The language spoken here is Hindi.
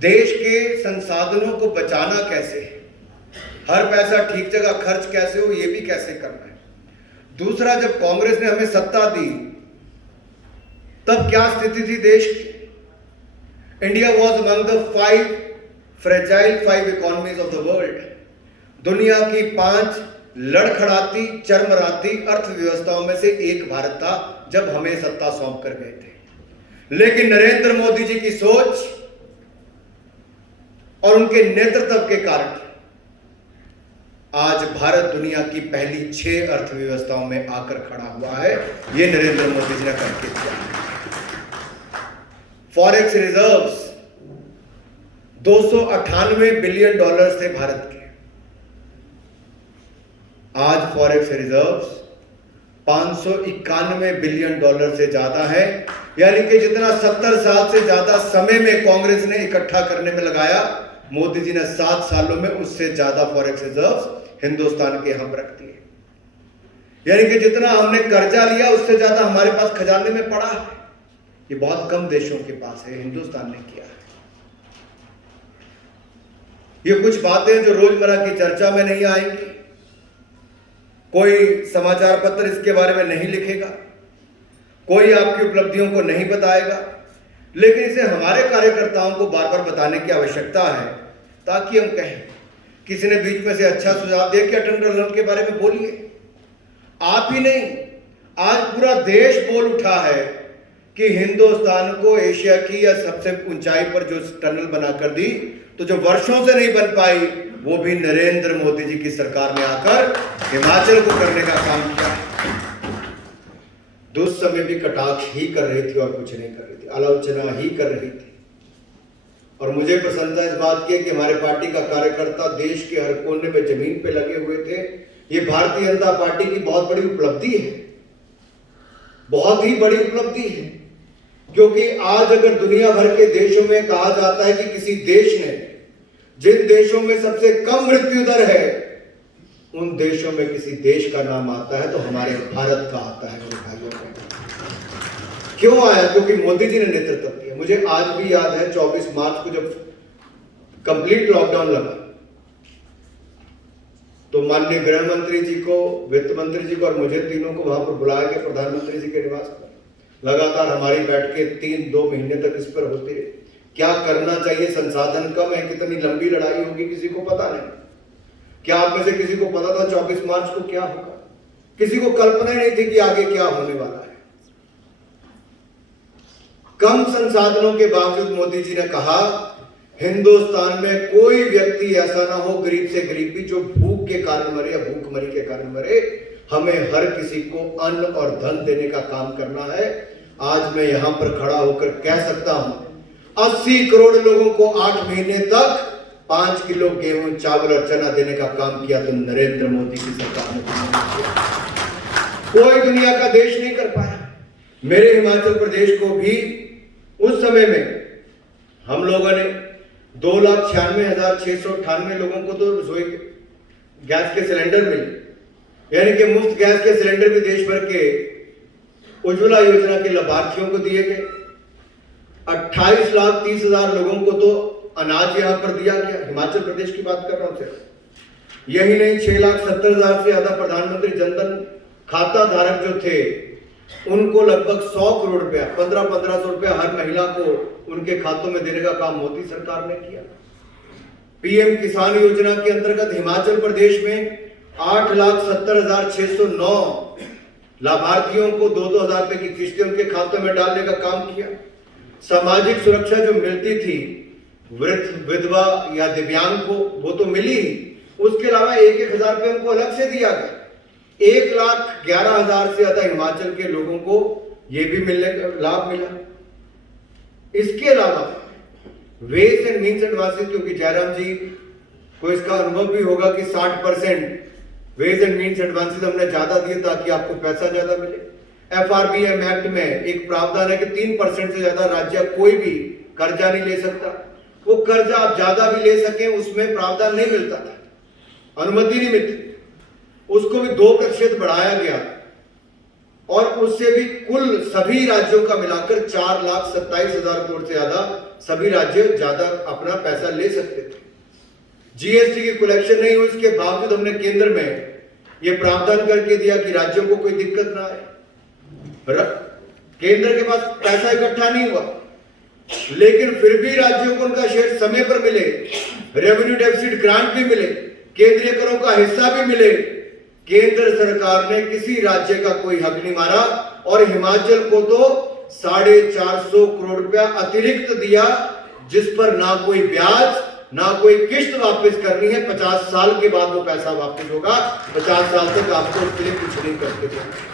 देश के संसाधनों को बचाना कैसे है, हर पैसा ठीक जगह खर्च कैसे हो, ये भी कैसे करना है। दूसरा, जब कांग्रेस ने हमें सत्ता दी तब क्या स्थिति थी देश की? India was among the 5 fragile economies of the world. दुनिया की 5 लड़खड़ाती चरमराती अर्थव्यवस्थाओं में से एक भारत था जब हमें सत्ता सौंप कर गए थे। लेकिन नरेंद्र मोदी जी की सोच और उनके नेतृत्व के कारण आज भारत दुनिया की पहली 6 अर्थव्यवस्थाओं में आकर खड़ा हुआ है। यह नरेंद्र मोदी जी ने करके दिया। फॉरेक्स रिजर्व्स 298 बिलियन डॉलर थे भारत के, आज फॉरेक्स रिजर्व्स 591 बिलियन डॉलर से ज्यादा है। यानी कि जितना 70 साल से ज्यादा समय में कांग्रेस ने इकट्ठा करने में लगाया, मोदी जी ने 7 सालों में उससे ज्यादा फॉरेक्स रिजर्व्स हिंदुस्तान के हम रख दिए। यानी कि जितना हमने कर्जा लिया उससे ज्यादा हमारे पास खजाने में पड़ा है। ये बहुत कम देशों के पास है, हिंदुस्तान ने किया है। ये कुछ बातें जो रोजमर्रा की चर्चा में नहीं आएंगी, कोई समाचार पत्र इसके बारे में नहीं लिखेगा, कोई आपकी उपलब्धियों को नहीं बताएगा, लेकिन इसे हमारे कार्यकर्ताओं को बार बार बताने की आवश्यकता है ताकि हम कहें। किसी ने बीच में से अच्छा सुझाव दिया कि अटल टनल के बारे में बोलिए। आप ही नहीं, आज पूरा देश बोल उठा है कि हिंदुस्तान को एशिया की या सबसे ऊंचाई पर जो टनल बनाकर दी, तो जो वर्षों से नहीं बन पाई, वो भी नरेंद्र मोदी जी की सरकार ने आकर हिमाचल को करने का काम किया। उस समय भी कटाक्ष ही कर रही थी और कुछ नहीं कर रही थी, आलोचना ही कर रही थी। और मुझे प्रसन्नता इस बात की कि हमारे पार्टी का कार्यकर्ता देश के हर कोने में जमीन पे लगे हुए थे। ये भारतीय जनता पार्टी की बहुत बड़ी उपलब्धि है, बहुत ही बड़ी उपलब्धि है, क्योंकि आज अगर दुनिया भर के देशों में कहा जाता है कि किसी देश ने जिन देशों में सबसे कम मृत्यु दर है, उन देशों में किसी देश का नाम आता है तो हमारे भारत का आता है। मेरे भाइयों का क्यों आया? क्योंकि मोदी जी ने नेतृत्व किया। मुझे आज भी याद है 24 मार्च को जब कंप्लीट लॉकडाउन लगा, तो माननीय गृह मंत्री जी को, वित्त मंत्री जी को और मुझे तीनों को वहां पर बुलाया गया प्रधानमंत्री जी के निवास पर। लगातार हमारी बैठकें 3-2 महीने तक इस पर होती रही। क्या करना चाहिए, संसाधन कम है, कितनी लंबी लड़ाई होगी किसी को पता नहीं। क्या आप में से किसी को पता था 24 मार्च को क्या होगा? किसी को कल्पना ही नहीं थी कि आगे क्या होने वाला है। कम संसाधनों के बावजूद मोदी जी ने कहा हिंदुस्तान में कोई व्यक्ति ऐसा ना हो गरीब से गरीब भी जो भूख के कारण मरे या भूखमरी के कारण मरे। हमें हर किसी को अन्न और धन देने का काम करना है। आज मैं यहां पर खड़ा होकर कह सकता हूं 80 करोड़ लोगों को 8 महीने तक 5 किलो गेहूं, चावल और चना देने का काम किया तो नरेंद्र मोदी की सरकार ने किया। कोई दुनिया का देश नहीं कर पाया। मेरे हिमाचल प्रदेश को भी उस समय में हम लोगों ने 2,96,698 लोगों को तो रसोई गैस के सिलेंडर मिले, यानी कि मुफ्त गैस के सिलेंडर भी देश भर के उज्ज्वला योजना के लाभार्थियों को दिए गए। 28,30,000 लोगों को तो अनाज यहां पर दिया गया। हिमाचल प्रदेश की बात कर रहा हूं सिर्फ। यही नहीं, 6,70,000 से ज्यादा प्रधानमंत्री जनधन खाता धारक जो थे उनको लगभग 100 करोड़ रुपया, 1500 रुपया हर महिला को उनके खातों में देने का काम मोदी सरकार ने किया। पीएम किसान योजना के अंतर्गत हिमाचल प्रदेश में 8,70,609 लाभार्थियों को 2-2 हजार रुपए की किस्तें उनके खातों में डालने का काम किया। सामाजिक सुरक्षा जो मिलती थी वृद्ध, विधवा या दिव्यांग को, वो तो मिली ही, उसके अलावा 1-1 हजार रुपए उनको अलग से दिया गया। 1,11,000 से ज्यादा हिमाचल के लोगों को यह भी मिलने का लाभ मिला। इसके अलावा वेज एंड मीन्स एडवांसेस, क्योंकि जयराम जी को इसका अनुभव भी होगा कि 60% वेज एंड मीन्स एडवांसेस हमने ज्यादा दिए ताकि आपको पैसा ज्यादा मिले। FRBM एक्ट में एक प्रावधान है कि 3% से ज्यादा राज्य कोई भी कर्जा नहीं ले सकता। वो कर्जा आप ज्यादा भी ले सके उसमें प्रावधान नहीं मिलता था, अनुमति नहीं मिलती। उसको भी 2% बढ़ाया गया और उससे भी कुल सभी राज्यों का मिलाकर 4,27,000 करोड़ से ज्यादा सभी राज्य ज्यादा अपना पैसा ले सकते थे। जीएसटी की कलेक्शन नहीं हुई, उसके बावजूद हमने केंद्र में यह प्रावधान करके दिया कि राज्यों को कोई दिक्कत ना आए। केंद्र के पास पैसा इकट्ठा नहीं हुआ, लेकिन फिर भी राज्यों को उनका शेयर समय पर मिले, रेवेन्यू डेफिसिट ग्रांट भी मिले, केंद्रीय करों का हिस्सा भी मिले। केंद्र सरकार ने किसी राज्य का कोई हक नहीं मारा और हिमाचल को तो 450 करोड़ रुपया अतिरिक्त दिया, जिस पर ना कोई ब्याज ना कोई किस्त वापस करनी है। 50 साल के बाद वो पैसा वापस होगा, 50 साल तक आपको उसके लिए कुछ नहीं करते थे।